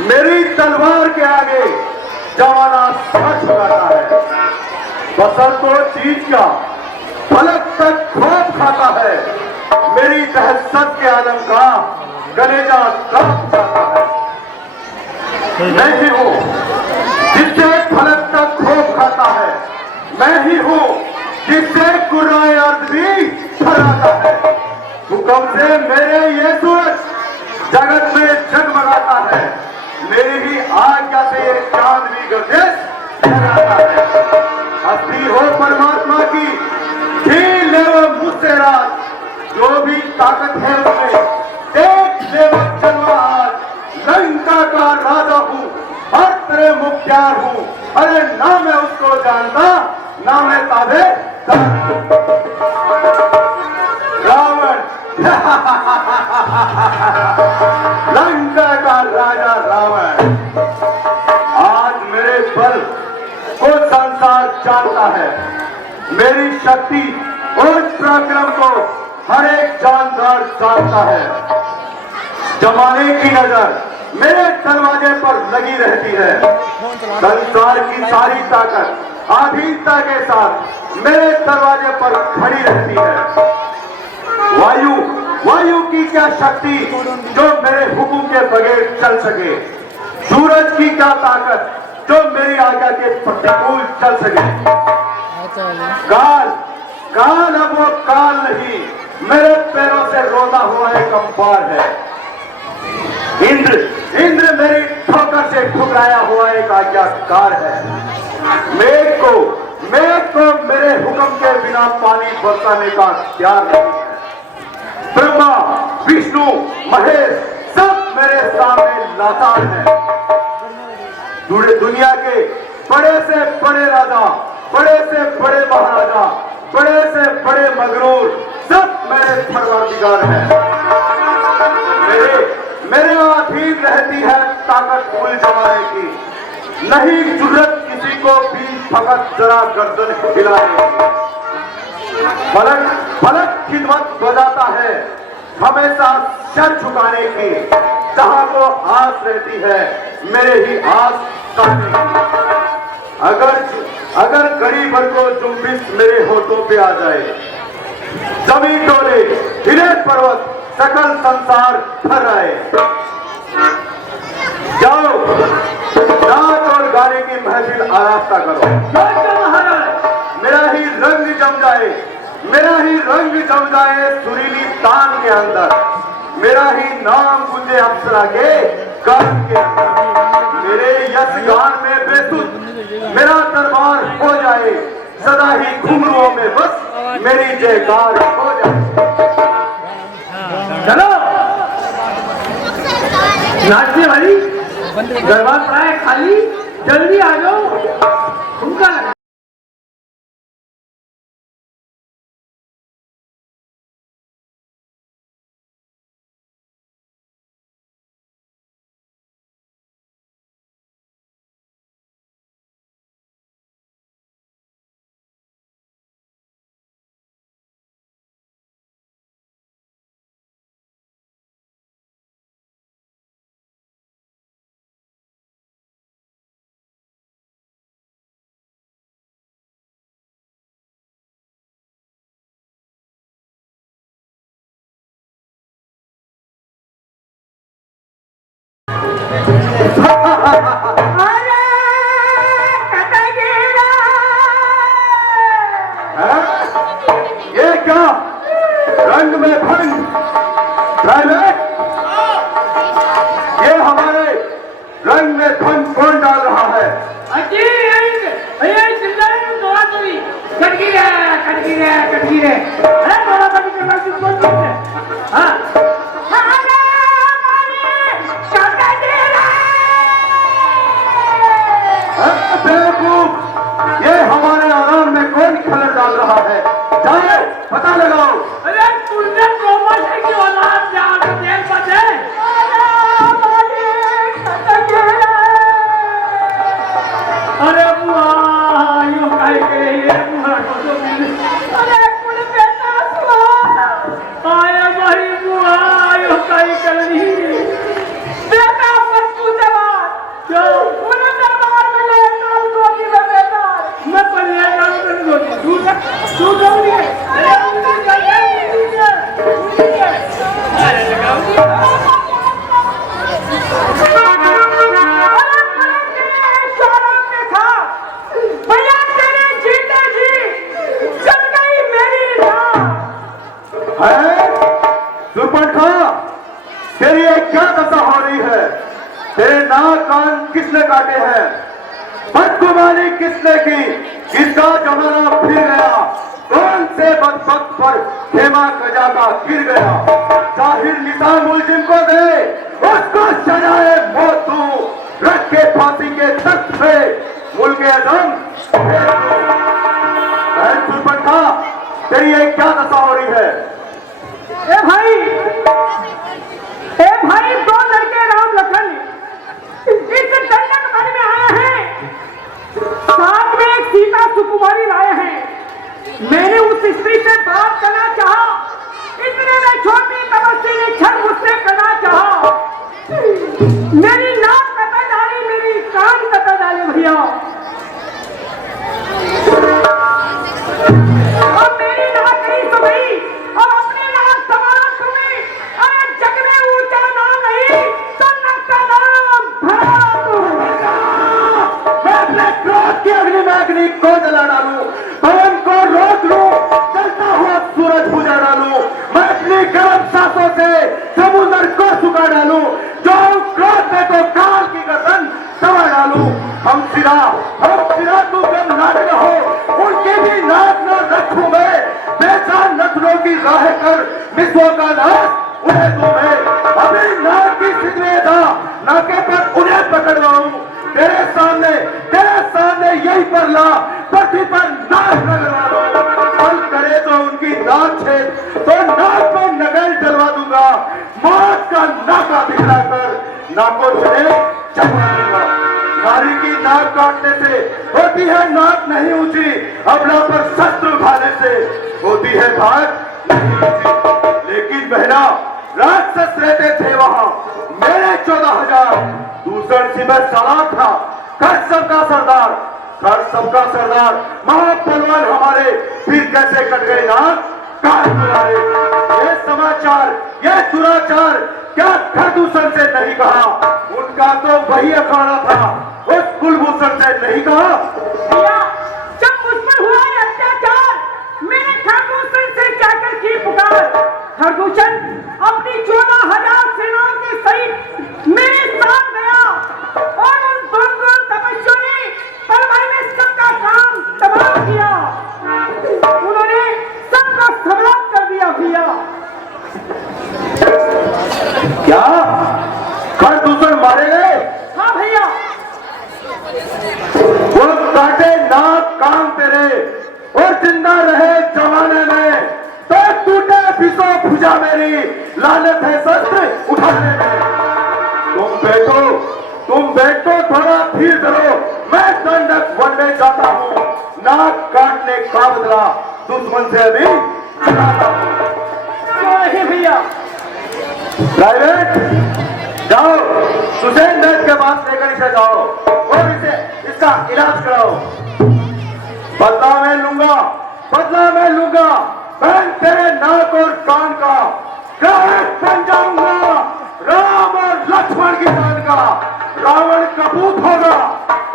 मेरी तलवार के आगे जमाना सच झुकाता है। बसर तो चीज का फलक तक खौफ खाता है। मेरी दहशत के आलम का कलेजा कांप जाता है। मैं ही हूँ जिससे फलक तक खौफ खाता है। मैं ही हूँ जिससे कुर्राए अर्द भी थर्राता है। हुक्म से मेरे ये सूरज जगत में जगमगाता है। मेरी ही आज्ञा से ये चांद भी गर्दिश लगाता है। हस्ती हो परमात्मा की, छीन ले वो मुझसे राज। जो भी ताकत है उसमें देख ले वो जलवा आज। लंका का राजा हूँ, हर तरह मुख्तार हूँ। अरे ना मैं उसको जानता, ना मैं ताबे रावण लंका का राजा रावण। आज मेरे बल को संसार जानता है। मेरी शक्ति और पराक्रम को हर एक जानदार जानता है। जमाने की नजर मेरे दरवाजे पर लगी रहती है। संसार की सारी ताकत आधीनता के साथ मेरे दरवाजे पर खड़ी रहती है। वायु की क्या शक्ति जो मेरे हुक्म के बगैर चल सके। सूरज की क्या ताकत जो मेरी आज्ञा के प्रतिकूल चल सके। काल अब वो काल नहीं, मेरे पैरों से रोता हुआ एक अंबार है। इंद्र मेरी ठोकर से ठुकराया हुआ एक आज्ञाकार है। मेघ को मेरे हुक्म के बिना पानी बरसाने का ख्याल नहीं है। ब्रह्मा विष्णु महेश सब मेरे सामने लाचार हैं। दुनिया के बड़े से बड़े राजा, बड़े से बड़े महाराजा, बड़े से बड़े मगरूर सब मेरे परवरदिगार हैं। मेरे अधीन रहती है ताकत कुल जमाने की। नहीं जुर्रत किसी को भी फकत जरा गर्दन हिलाए। फलक खिदमत बजाता है हमेशा सर झुकाने की। जहां को आस रहती है मेरे ही आस काटने की। अगर घड़ी भर को जुम्बिश मेरे होठों पे आ जाए, जमीन डोले हिले पर्वत सकल संसार थर आए। जाओ नाच और गाने की महफिल आरास्ता करो। मेरा ही रंग जम जाए, मेरा ही रंग जम जाए सुरीली तान के अंदर। मेरा ही नाम गुंजे अप्सरा के कान के अंदर। मेरे यश गान में बेसुध मेरा दरबार हो जाए। सदा ही घुंघरुओं में बस मेरी जयकार हो जाए। चलो नाचने वाली दरबार पड़ा है खाली, जल्दी आ जाओ। उनका तेरे नाक कान किसने काटे हैं? बदगुमानी किसने की? किसका जमाना फिर गया? कौन से बदबख्त पर खेमा कजा का गिर गया? जाहिर निजाम मुलजिम को दे, उसको सजाए मौत दूं, रख के फांसी के तख्त पे मुल्क आजम सुरपंखा, तेरी ये क्या दशा हो रही है? ए भाई, दो लड़के राम लखन इस दंडक वन में आए हैं, साथ में एक सीता सुकुमारी लाए हैं। मैंने उस स्त्री से बात करना चाहा, इतने में छोटी तपस्वी ने छल मुझसे करना चाहा। मेरी नाक कतर डाली, मेरी कान कतर डाले भैया। और मेरी नाक नहीं सुनी और अपनी नाक संभाला तुम्हें। अरे जग में ऊंचा नाम नहीं तो नक्का नाम मैं अपने क्रोध की अग्नि में अग्नि को जला डालूं, पवन को रोक लूं, चलता हुआ सूरज बुझा डालूं, मैं अपनी गर्म सांसों से समुद्र को सुखा डालूं, जो क्रोध में तो काल की गर्दन दबा डालूं। हम सिरा तू कम नाटक हो, उनकी भी नाक न रखूं मैं, बेजान नस्लों की राह कर विश्व का नाश उन्हें दूं मैं। अपनी नाक की सिद्धि था, नाके पर उन्हें पकड़वाऊं, तेरे सामने यही पर ला पृथ्वी पर नाक लगवा दो। फल करे तो उनकी नाक छेद, तो नाक पर नगल डलवा दूंगा, मौत का नाका दिखलाकर नाकों से चलवा दूंगा। नारी की नाक काटने से होती है नाक नहीं ऊंची, अबला पर शस्त्र उठाने से होती है भाग नहीं ऊंची। लेकिन बहना, राक्षस रहते थे वहां, मेरे 14,000 दूसर सिमर सलाम था, कर सबका सरदार महापलवान हमारे, फिर कैसे कट गए नाक कान तुम्हारे। ये समाचार, ये दुराचार क्या खरदूषण से नहीं कहा? उनका तो वही अखाड़ा था, उस कुलभूषण से नहीं कहा? जब मुझ पर हुआ है अत्याचार, मैंने खरदूषण से जाकर की पुकार। खरदूषण अपनी 14,000 सेनाओं के सहित मेरे साथ गया और उन दोनों तपस्वियों ने परवाई में सबका काम तबाह किया। उन्होंने सबका समाप्त कर दिया भैया। क्या खरदूषण मारे गए? हाँ भैया। वो काटे नाक कान तेरे और जिंदा रहे जमाने में, तो टूटे फिसो भुजा मेरी, लानत है शस्त्र उठाने में। तुम बैठो थोड़ा धीर धरो, मैं दंडक वन में जाता हूँ, नाक काटने का बदला दुश्मन से अभी चुकाता हूँ। भैया प्राइवेट जाओ, सुसैन बैठ के पास लेकर इसे जाओ और इसका इलाज कराओ। बदला मैं लूंगा, मैं तेरे नाक और कान का ग्राहक बन जाऊंगा, राम और लक्ष्मण की जान का। रावण कपूत होगा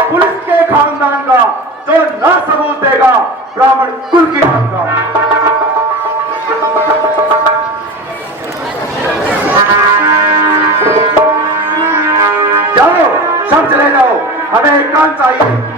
पुलिस के खानदान का, जो ना सबूत देगा ब्राह्मण कुल की जान का। जाओ, सब चले जाओ, हमें एक काम चाहिए।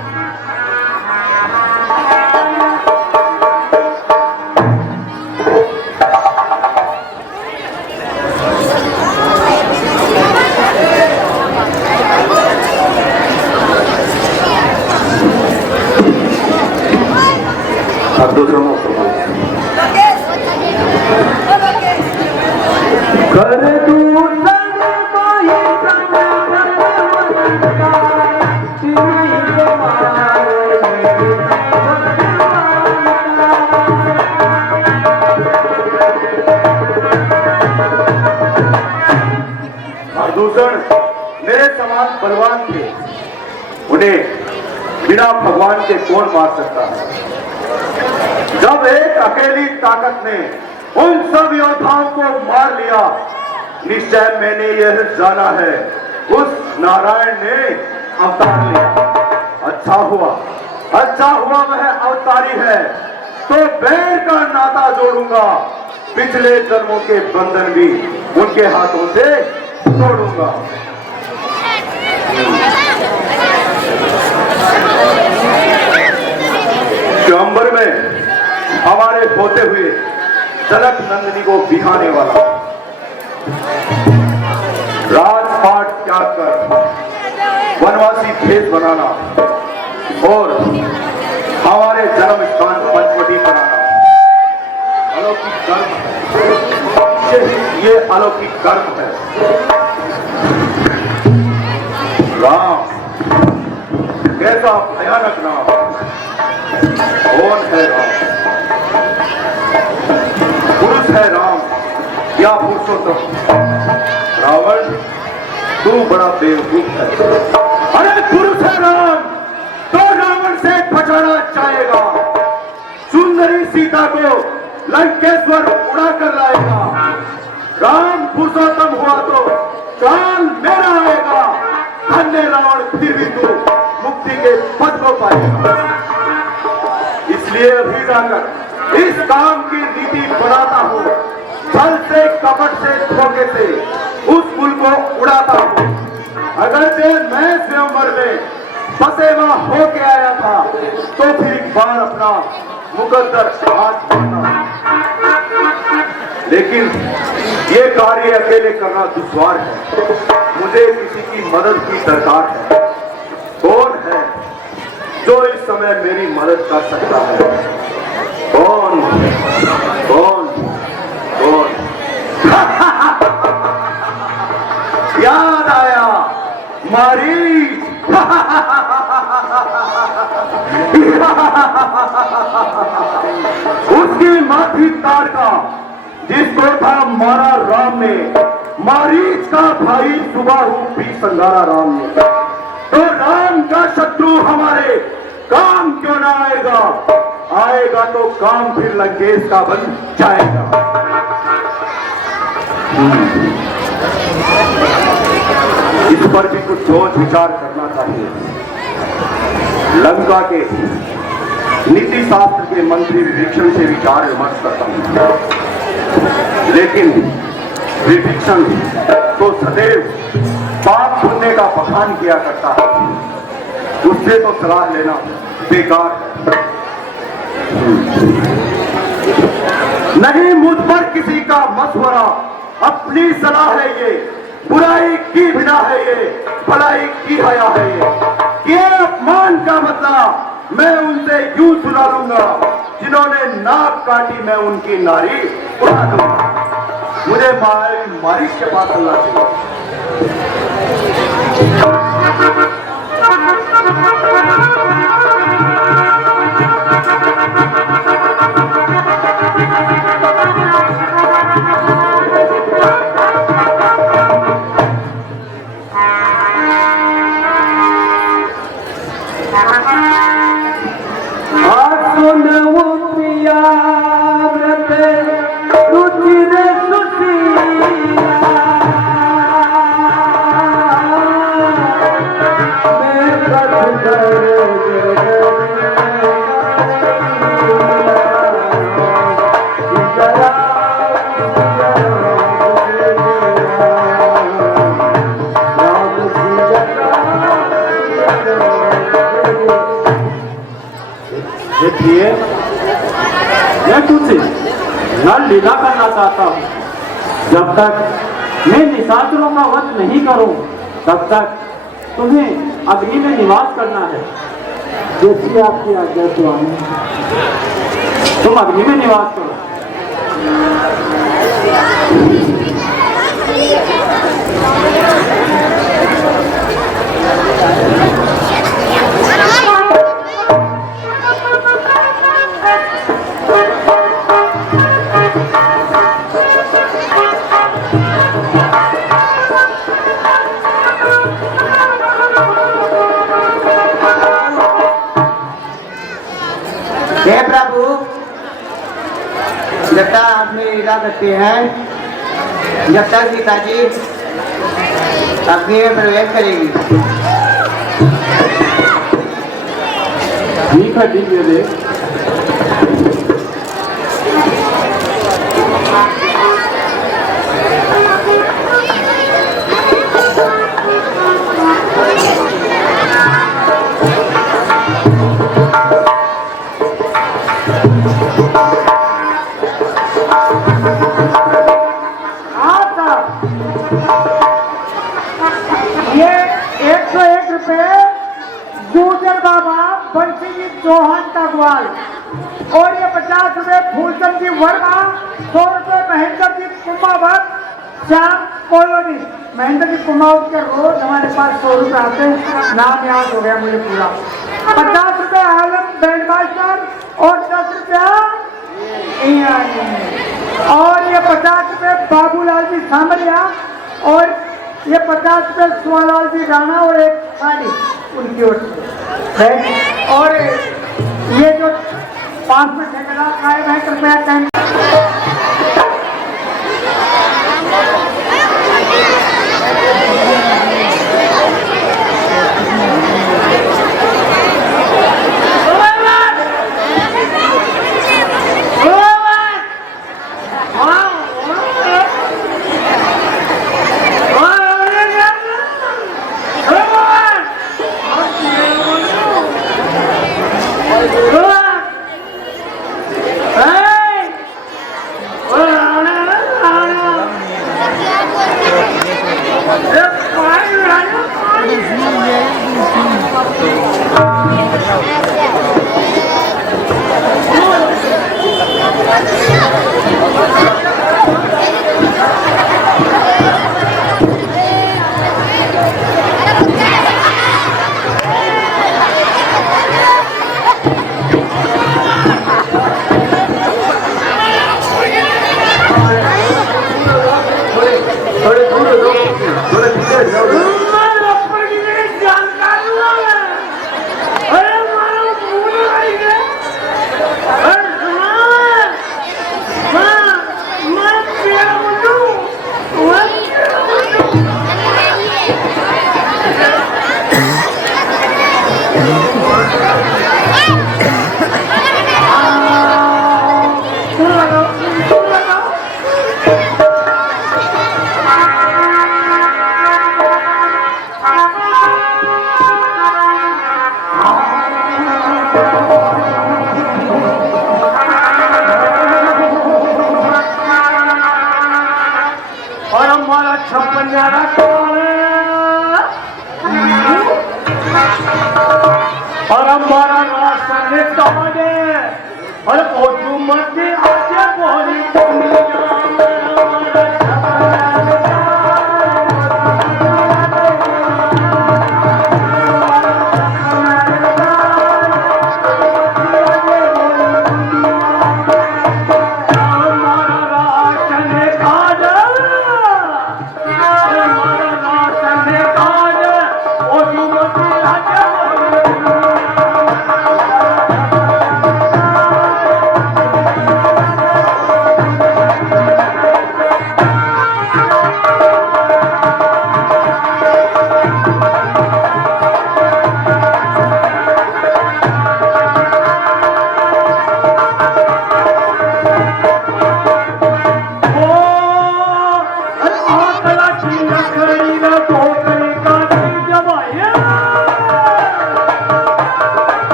अब दूसरों कर दूं दूषण मेरे समान बलवान थे, उन्हें बिना भगवान के कौन मार सकता है? जब एक अकेली ताकत ने उन सब योद्धाओं को मार लिया, निश्चय मैंने यह जाना है उस नारायण ने अवतार लिया। अच्छा हुआ वह अवतारी है, तो बैर का नाता जोड़ूंगा, पिछले जन्मों के बंधन भी उनके हाथों से तोड़ूंगा। स्वयंवर में हमारे होते हुए जनक नंदिनी को बिहाने वाला, राजपाट त्याग कर वनवासी भेष बनाना और हमारे जन्म स्थान पंचवटी कराना अलौकिक कर्म है। ये अलौकिक कर्म है। राम कैसा भयानक नाम, कौन है राम? पुरुष है राम या पुरुषोत्तम? रावण तू बड़ा बेवकूफ है। अरे पुरुष है राम तो रावण से बचाना चाहेगा, सुंदरी सीता को लंकेश्वर उड़ा कर लाएगा। राम पुरुषोत्तम हुआ तो काल मेरा आएगा। धन्य रावण, फिर भी तू मुक्ति के पद को पाएगा। इसलिए अभी जाकर इस काम की नीति बनाता हूँ, छल से, कपट से, धोखे से उस पुल को उड़ाता हूँ। अगर से मैं स्वयंवर में फसेवा होके आया था तो फिर एक बार अपना मुकद्दर हाथ जोड़ना, लेकिन ये कार्य अकेले करना दुश्वार है। मुझे किसी की मदद की दरकार है। कौन है जो इस समय मेरी मदद कर सकता है? कौन कौन कौन? याद आया, मारीच। उसकी माथी ताड़का जिसको था मारा राम ने, मारीच का भाई सुबाहु भी संगारा राम ने। तो राम का शत्रु हमारे काम क्यों ना आएगा? आएगा तो काम फिर लंकेश का बन जाएगा। इस पर भी कुछ सोच विचार करना चाहिए। लंका के नीति शास्त्र के मंत्री विभीषण से विचार विमर्श करता हूं, लेकिन विभीषण तो सदैव पाप पुण्य का बखान किया करता है। उससे तो सलाह लेना बेकार है। नहीं, मुझ पर किसी का मशवरा, अपनी सलाह है ये। बुराई की बिना है ये, भलाई की हया है ये। अपमान का बदला मैं उनसे यूं सुना लूंगा, जिन्होंने नाक काटी मैं उनकी नारी उड़ा दूंगा। मुझे मारिश के पास चलना चाहिए। देखिए, मैं तुझसे नल लीला करना चाहता हूँ। जब तक मैं निशाचरों का वध नहीं करूँ, तब तक तुम्हें अग्नि में निवास करना है। जैसी आपकी आज्ञा स्वामी। तुम अग्नि में निवास करो। हे प्रभु, जब तक आप मेरी लीला करते हैं, जब तक सीता जी अग्नि में प्रवेश करेगी। ठीक है, ठीक है देव। रुपए गुजर बाबा बंसी जी चौहान का ग्वाल, और ये 50 रुपए फूलचंद जी वर्मा, 100 रुपए महेंद्र जी कुमावत श्याम कॉलोनी। महेंद्र जी कुमावत के रोज हमारे पास 100 रुपए आते हैं, नाम याद हो गया मुझे पूरा। 50 रुपए आलम बैंड मास्टर और 10 रुपया और ये 50 रुपए बाबूलाल जी सामरिया, और ये 50 रुपए सुवालाल जी राणा और एक साड़ी उनकी ओर से है। और ये जो 5 में ठेकेदार आए हैं कृपया टाइम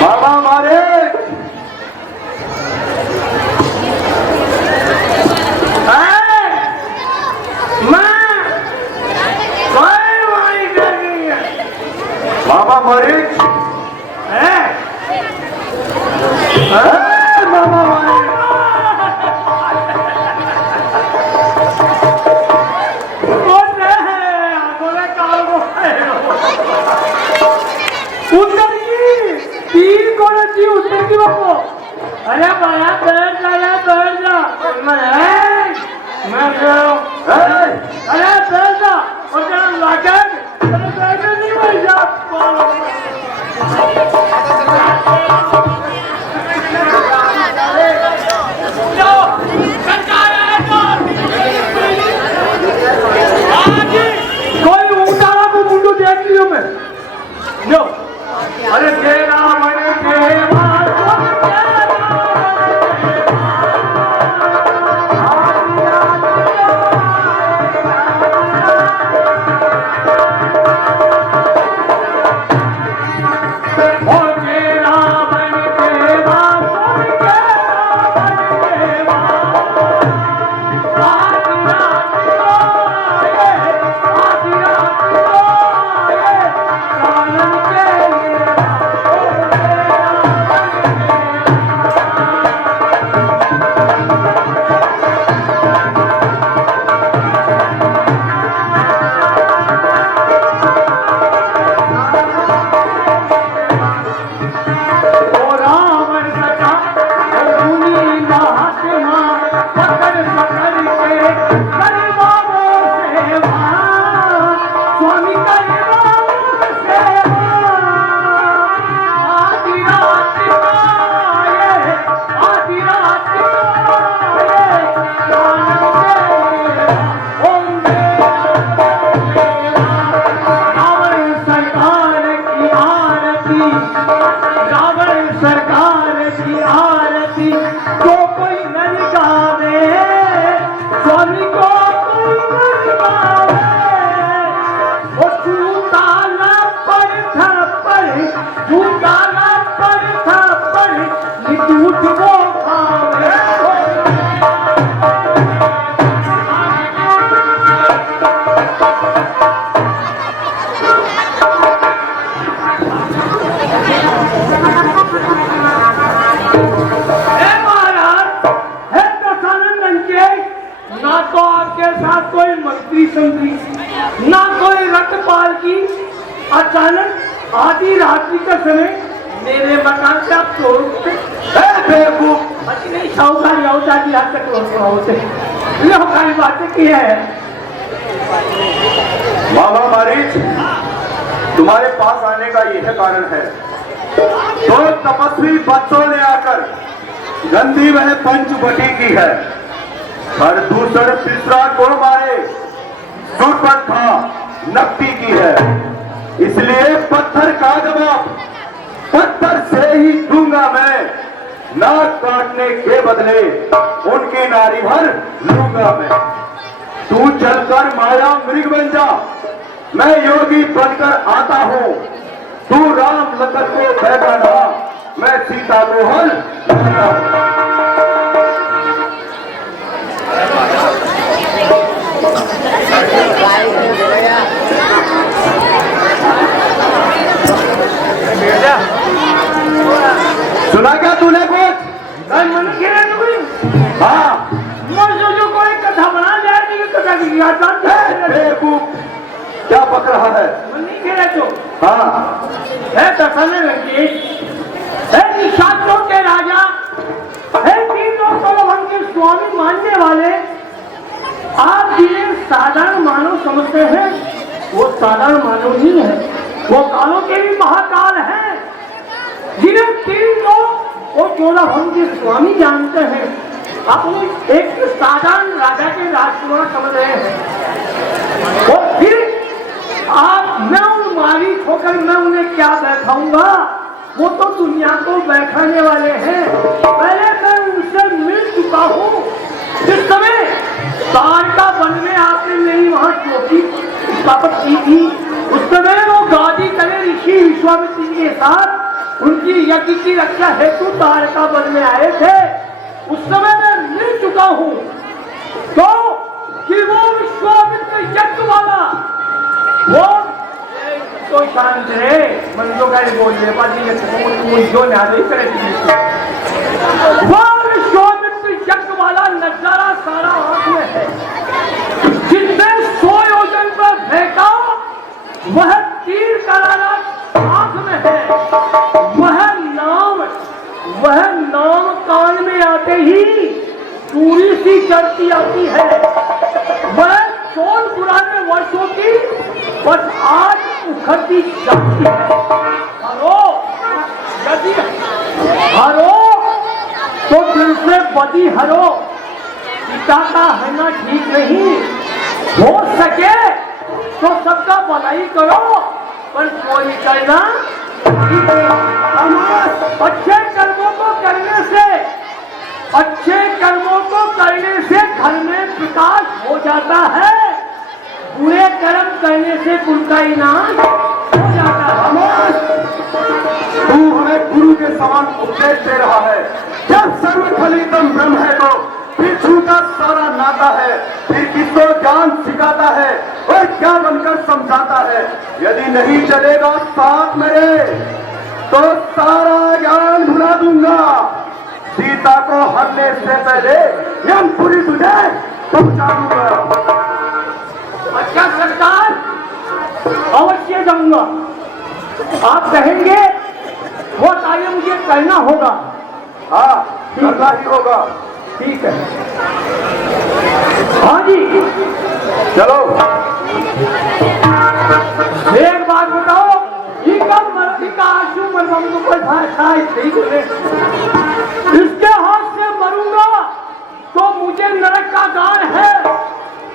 बाबा नहीं उतरेगी बापू। अरे भैया बैठ जा, बैठ जा। मैं कह रहा हूँ अरे बैठ जा और जरा लागेंगे। अरे बैठे नहीं भैया। कोई ऊँचाला को मुंडू देख लियो मैं। लो अरे तेरा मन के ना कोई रखपाल की। अचानक आधी रात्रि का समय मेरे मकान से आप तोड़ उठते। बेवकूफ, नहीं साहूकारी औजा की हाथ तक होते लोग बातें की है। मामा मारीच, तुम्हारे पास आने का यह कारण है। दो तपस्वी बच्चों ने आकर गंदी वह पंचवटी की है। हर दूसरे तीसरा को मारे सुरपंखा नकटी की है। इसलिए पत्थर का जवाब पत्थर से ही दूंगा मैं। नाक काटने के बदले उनकी नारी भर लूंगा मैं। तू चलकर माया मृग बन जा, मैं योगी बनकर आता हूँ। तू राम लखन को बैठाना, मैं सीता को हल लूंगा। सुना क्या तूने कुछ? मन खेले तो कोई हाँ, जो कोई कथा बना जाए कथा की बेवकूफ, क्या पक रहा है? मन नहीं खेले तो हाँ, है दर्शन लंकेश है निशाचरों के राजा है, तीन लोग प्रलोभन के स्वामी मानने वाले। आप जिन्हें साधारण मानव समझते हैं वो साधारण मानव नहीं है, वो कालों के भी महाकाल हैं। जिन्हें तीन लोग वो 14 भवन के स्वामी जानते हैं, अपनी एक साधारण राजा के राजकुमार समझ रहे हैं। और फिर आप मैं उन मालिक होकर मैं उन्हें क्या बैठाऊंगा, वो तो दुनिया को बैठाने वाले हैं। पहले मैं उनसे मिल चुका हूँ। जिस समय द्वारका वन में आपने मेरी वहां चौकी स्थापित की थी, उस समय वो गादी करे ऋषि विश्वामित्र जी के साथ उनकी यज्ञ की रक्षा हेतु द्वारका वन में आए थे। उस समय मैं मिल चुका हूँ तो कि वो विश्वामित्र यज्ञ वाला वो तो शांत रहे मंदो का बोल दे जो नहीं करे। वो विश्वामित्र यज्ञ वाला नजारा सारा आंख में है। जितने 100 योजन पर फेंका वह तीर करारा आंख में है। वह नाम ही पूरी सी चढ़ती आती है। मैं 100 पुराने वर्षों की बस आज उखड़ती जाती है। हरो यदि हरो तो दिल से बदी हरो, पिता का हरना ठीक नहीं। हो सके तो सबका भलाई करो, पर कोई करना ठीक नहीं। अच्छे कर्मों को करने से, अच्छे कर्मों को करने से घर में विकास हो जाता है, बुरे कर्म करने से कुल का इनाम हो जाता है। तू हमें गुरु के समान उपदेश दे रहा है। जब सर्वफलितम ब्रह्म है तो फिर छूटा सारा नाता है, फिर किसको ज्ञान सिखाता है और क्या बनकर समझाता है। यदि नहीं चलेगा साथ मेरे तो सारा ज्ञान भुला दूंगा। सीता को हरने से पहले यमपुरी तुझे पहुंचा दूंगा। अच्छा सरकार, अवश्य जाऊंगा। आप कहेंगे वो कार्य मुझे करना होगा। हाँ, करना ही होगा। ठीक है। हाँ जी, चलो। एक बात बताओ, इसके हाथ से मरूंगा तो मुझे नरक का दान है,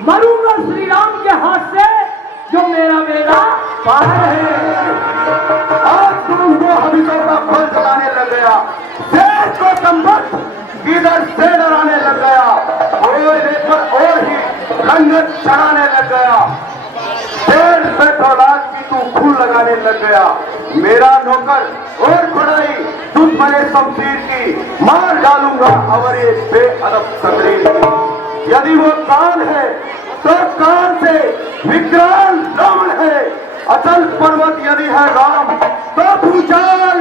मरूंगा श्री राम के हाथ से जो मेरा बेड़ा पार है। आज तुमको हबीबों का फल जलाने लग गया, शेर को संबंध इधर से डराने लग गया, और ही रंगत चढ़ाने लग गया। शेर पे औलाद की तू खून लगाने लग गया। मेरा नौकर और बड़ाई दुश्मने शमशीर की मार डालूंगा और ये बेअदब तकरीर की। यदि वो कान है तो कान से विक्रांत रावण है, अचल पर्वत यदि है राम तो भूचाल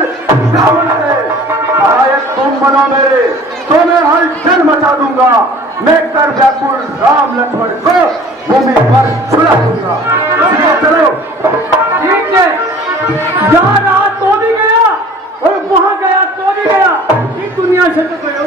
रावण है। सहायक तुम बनो मेरे तो मैं हलचल मचा दूंगा। मैं कर व्याकुल राम लक्ष्मण को भूमि पर छुड़ा दूंगा। चलो ठीक है, जहाँ रहा तो भी गया और वहाँ गया तो भी गया। इस दुनिया से तो गए हो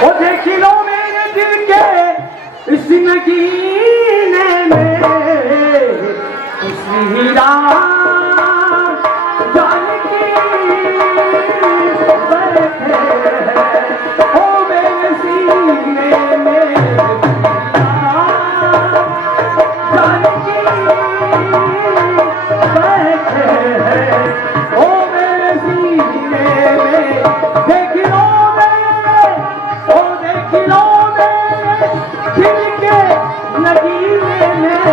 वो देखी लो मेरे दिल के इस नगीने में उसी राम जानकी बैठे हैं। ओ मेरे सीने में जानकी बैठे हैं। ओ मेरे सीने में देख लो ओ देख लो मेरे दिल के नगीने में,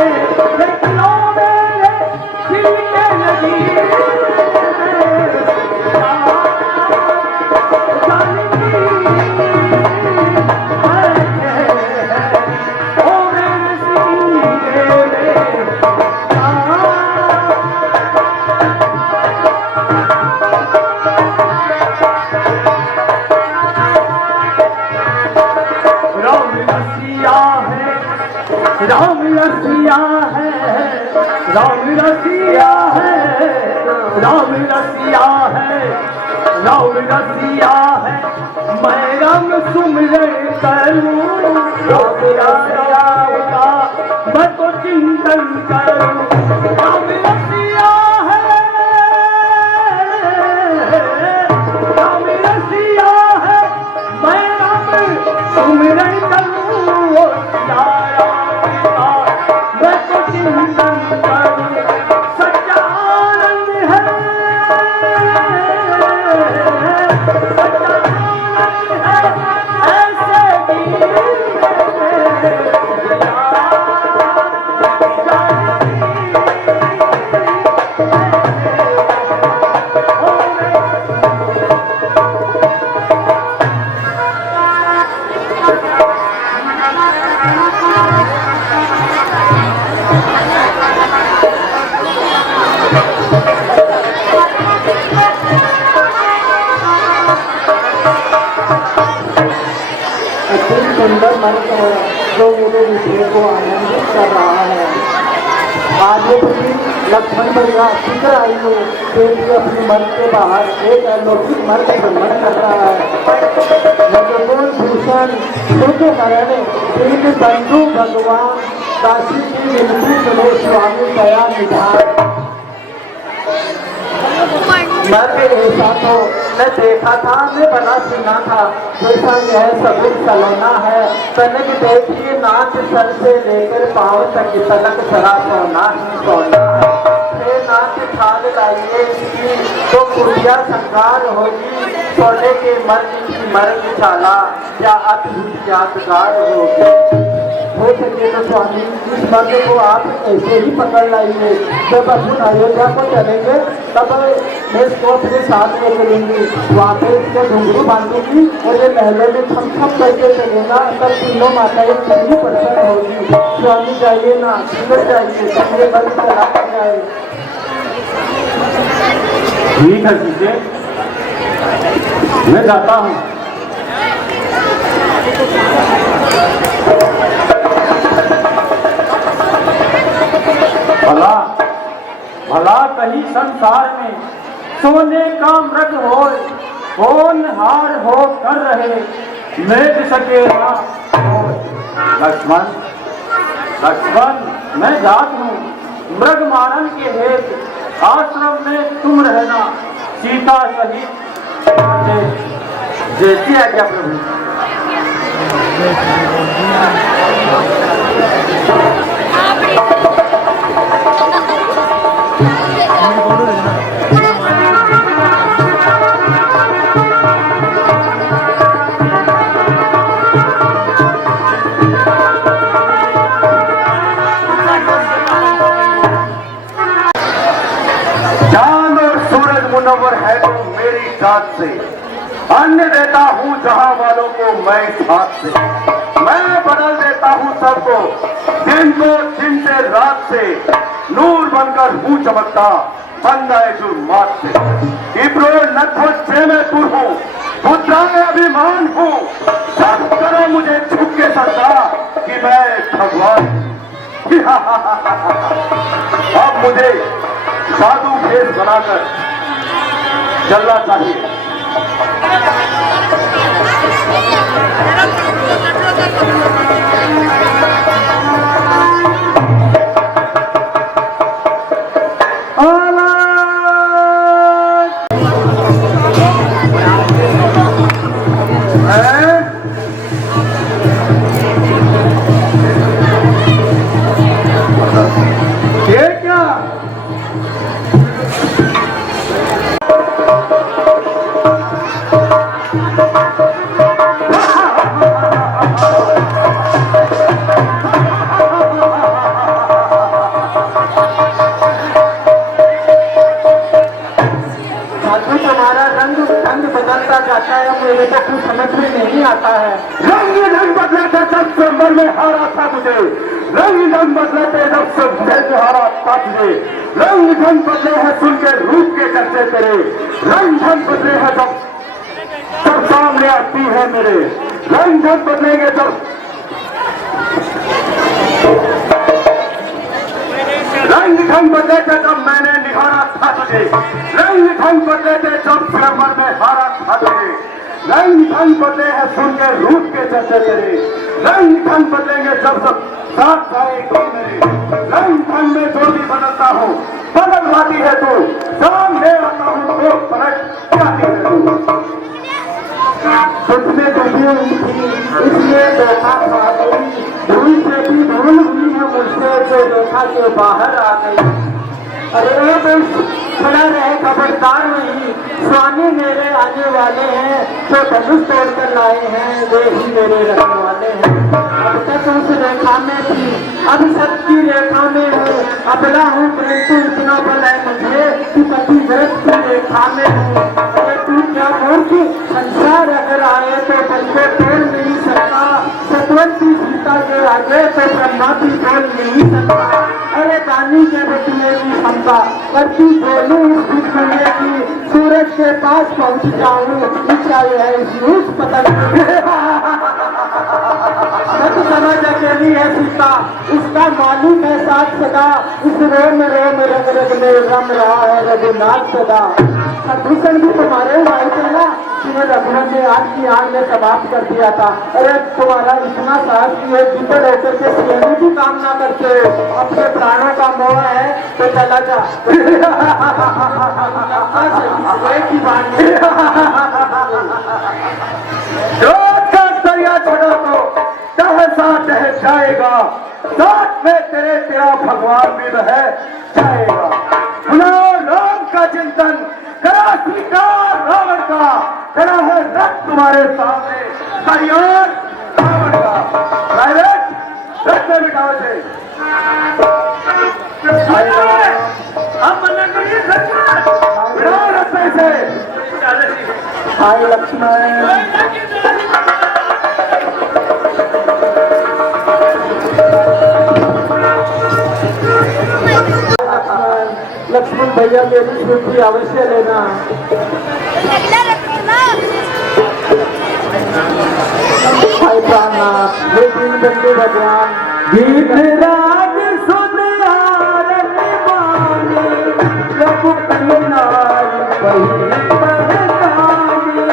देख लो मेरे दिल के नगीने में जानकी बैठे हैं। ओ मेरे सीने में राम रसिया है, राम रसिया है, राम रसिया है, राम रसिया है। मैं राम सुमिरन करूं, राम रसिया का मैं तो चिंतन करूं। राम रसिया है, राम रसिया है। मैं राम सुमिरन करूं, सच्चा आनंद है, सच्चा आनंद है। ऐसे लक्ष्मण भैया फिक्र आई हो देवी अपनी मन के बाहर एक अलौकिक मन का भ्रमण कर रहा है। भगवान भूषण शुद्ध हरण श्री बंधु भगवान काशी की विनती सुनो स्वामी दया निधान। मर्द ऐसा तो मैं देखा था, मैं बना सुना था, जैसा यह सभी सलोना है। तनक देखिए नाच सर से लेकर पाँव तक तलक सरा सोना ही सोना है। फिर नाच थाल लाइए इसकी तो कुटिया संगार होगी, सोने के मर्द की मर्द चाला या अद्भुत यादगार होगी। हो सके तो स्वामी इस मर्द को आप ऐसे ही पकड़ लाइए। जब अपन अयोध्या को चलेंगे तब मैं इसको अपने साथ में चलूंगी, वहाँ पे इसके घुंघरू बांधूंगी और ये महलों में छम छम करके चलेगा। तब तीनों माताएं कितनी प्रसन्न होगी। स्वामी जाइए ना, सुंदर जाइए, तब ये मर्द चला कर जाए। ठीक है जीजे, मैं जाता हूँ। भला भला कहीं संसार में सोने का मृग होनहार हो कर रहे मेघ सके ना होय। लक्ष्मण लक्ष्मण मैं जात हूँ, मृग मारन के हेतु आश्रम में तुम रहना सीता सहित। जैसी आज्ञा प्रभु। चांद और सूरज मुनव्वर है तो मेरी जात से, अन्न देता हूँ जहां वालों को मैं इस हाथ से। मैं बदल देता हूँ सबको दिन को दिन से रात से, नूर बनकर हूँ चमकता बंदाए जुर्मात से। इब्रो नथो मैं पुर हूँ, मुद्रा में अभिमान हूँ, सब करो मुझे झुक के सदा कि मैं भगवान। अब मुझे साधु भेष बनाकर चलना चाहिए। ये क्या बदलता जाता है, मेरे को कुछ समझ में नहीं आता है। रंग बदला था जब से मन में हारा था तुझे, रंग बदले थे जब से दिल में हारा था तुझे। रंग बदले हैं सुन के रूप के चर्चे तेरे, रंग बदले हैं जब सब सामने आती है मेरे। रंग बदलेंगे जब रंग बदले थे जब मैंने निहारा था तुझे, रंग बदले थे जब सिरमर में हारा था तुझे। रंग बदले हैं सुन के रूप के चर्चे तेरे, रंग बदलेंगे जब सब साथ जाएगी मेरे। रंग में जो भी बदलता हूँ बदल जाती है तू, सामने आता हूँ तो पलट जाती है तू। उसमें डूबी हुई थी इसलिए देखा खा गई, धूल से भी धूल हुई है मुझसे जो देखा के बाहर आ गई। अरे खड़ा रहे खबरदार नहीं, स्वामी मेरे आने वाले हैं, जो धनुष तोड़कर लाए हैं वे ही मेरे रहने वाले हैं। अब तक उस रेखा में थी, अब सबकी रेखा में हूँ, अबला हूँ परंतु इतना बल है मुझे कि पतिव्रत की रेखा में हूँ। अरे तू क्या मूर्ख, संसार अगर आए तो बल को तोड़ नहीं सकता, सतवंती सीता के आगे तो ब्रह्मा भी तोड़ नहीं सकता। अरे दानी के बदले की क्षमता करती बोलूं इस दुनिया की, सूरज के पास पहुंच जाऊं, इच्छा है इस पतन सहज अकेली है सीता, उसका मालूम है साथ सदा, इस रोम रोम रग रग में रम रहा है रघुनाथ सदा। भूषण भी तुम्हारे भाई थे ना, जिन्हें रघुनाथ ने आज की आग में समाप्त कर दिया था। अरे तुम्हारा इतना साहस की है, जिंदा होकर के सीएम की काम ना करते, अपने प्राणों का मोह है तो चला जा। एक ही बात क्रोध का दरिया छोड़ो तो तहसा टह जाएगा, साथ में तेरा भगवान भी है जाएगा। सुनाओ राम का चिंतन, करा स्वीकार रावण का, करा है रथ तुम्हारे सामने तैयार रावण का। प्राइवेट रथ में बिठाओ से। आप मना करिए सरकार, बिठाओ रथ में से। हाय लक्ष्मण। लक्ष्मण भैया मेरी स्मृति अवश्य लेना। हाय प्राणनाथ, हे दीन बंधु भगवान। गीतराज सुन आरत बानी, रघुपति नार कही परतानी।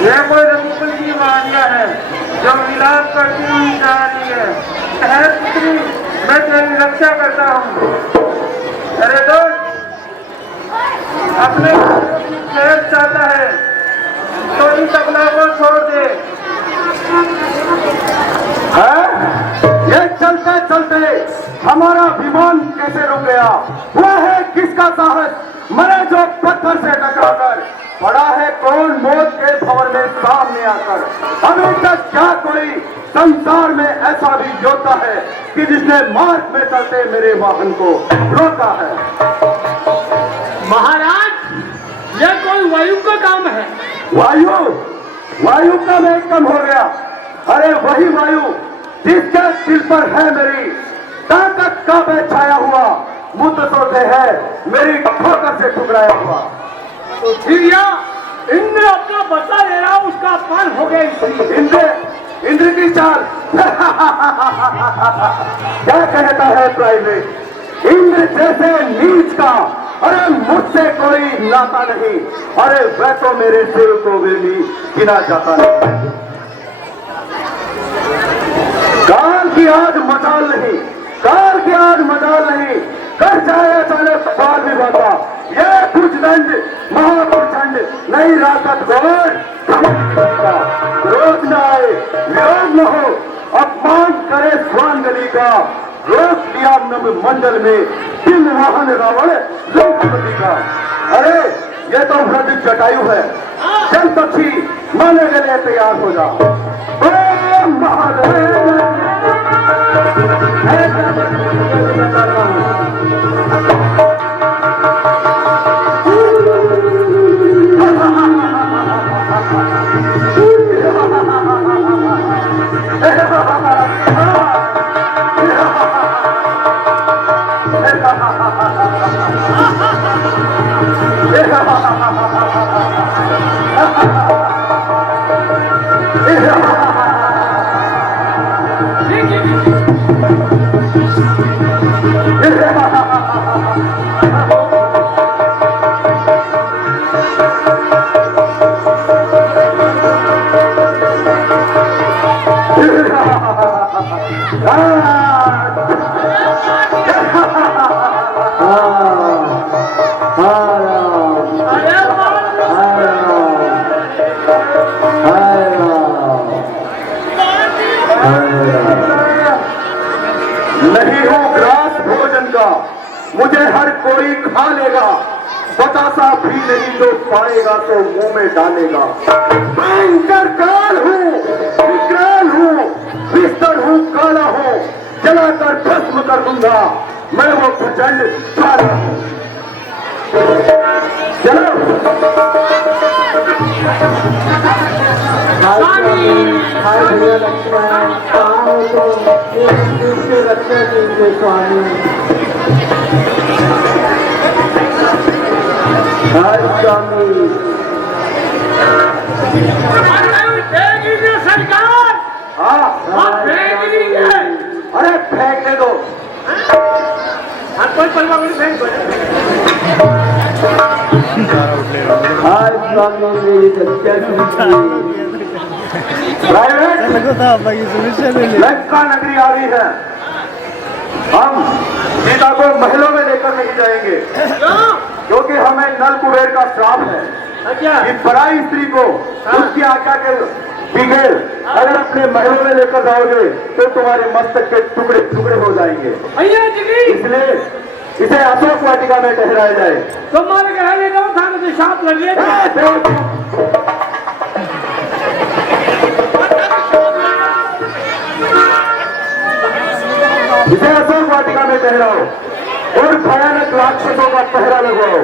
ये कोई रघुकुल की वादियाँ है जो विलाप करती हुई जा रही है। ठहर पुत्री, मैं तेरी रक्षा करता हूँ। अरे दोस्त, अपने शहर चाहता है तो इन तबला को छोड़ दे। है? ये चलते चलते हमारा विमान कैसे रुक गया? हुआ है किसका साहस, मरे जो पत्थर से टकराकर, पड़ा है कौन मौत के भंवर में सामने आकर। अभी तक क्या कोई संसार में ऐसा भी योद्धा है कि जिसने मार्ग में चलते मेरे वाहन को रोका है? महाराज यह कोई वायु का काम है। वायु? वायु का मैं कम हो गया। अरे वही वायु जिसके दिल पर है मेरी ताकत का मैं छाया हुआ, मुद्द सोते है मेरी ठोकर से ठुकराया हुआ। तो फिर यह इंद्र अपना बदला ले रहा, उसका अपमान हो गया इसलिए। इंद्र की चाल। क्या कहता है प्राइवेट? इंद्र जैसे नीच का अरे मुझसे कोई नाता नहीं। अरे वह तो मेरे सिर को भी गिना जाता नहीं। काल की आज मजाल नहीं, काल की आज मजाल नहीं, कर जाए अचानक बाल विवादा। ये कुछ दंड महाप्रचंड नहीं राकत गौर क्रोध न आए, विरोध न हो, अपमान करे स्वांगली का, रोक लिया नभ मंडल में दिल वाहन रावण लंकापति का। अरे ये तो व्रत जटायु है, चल पक्षी माने के लिए तैयार हो जा। ओम महादेव। नहीं हो ग्रास भोजन का, मुझे हर कोई खा लेगा, बतासा भी नहीं जो पाएगा तो मुंह में डालेगा। भयंकर काल हूँ, विकराल हूँ, बिस्तर हूँ, काला हूँ, जलाकर भस्म कर दूंगा मैं वो प्रचंड काल हूँ। चलो हाय भैया लक्ष्मण, कहाँ हो तुम? इससे रक्षा कीजिए स्वामी। हाय स्वामी। सरकार हाँ फेंक दीजिए। अरे फेंकने दो। कोई परिवार में फेंक दो। हाय स्वामी, मेरी रक्षा कीजिए। प्राइवेट लंका नगरी आ गई है। हम सीता को महलों में लेकर नहीं जाएंगे, क्योंकि हमें नल कुबेर का श्राप है कि पराई स्त्री को उसकी आज्ञा के बगैर अगर अपने महलों में लेकर जाओगे तो तुम्हारे मस्तक के टुकड़े टुकड़े हो जाएंगे। इसलिए इसे अशोक वाटिका में ठहराया जाए। तुम्हारे कहने का था मुझे शाप लग इसे अशोक वाटिका में ठहराओ और भयानक राक्षसों का पहरा लगवाओ।